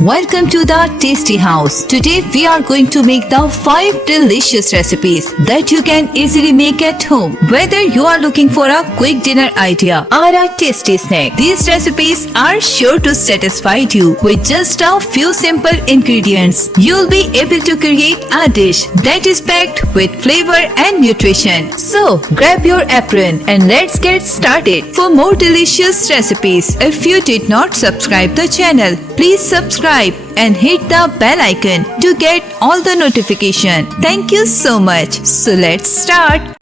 Welcome to the Tasty House. Today we are going to make the 5 delicious recipes that you can easily make at home. Whether you are looking for a quick dinner idea or a tasty snack, these recipes are sure to satisfy you. With just a few simple ingredients, you'll be able to create a dish that is packed with flavor and nutrition. So grab your apron and let's get started. For more delicious recipes, if you did not subscribe the channel, please subscribe and hit the bell icon to get all the notification. Thank you so much. So let's start.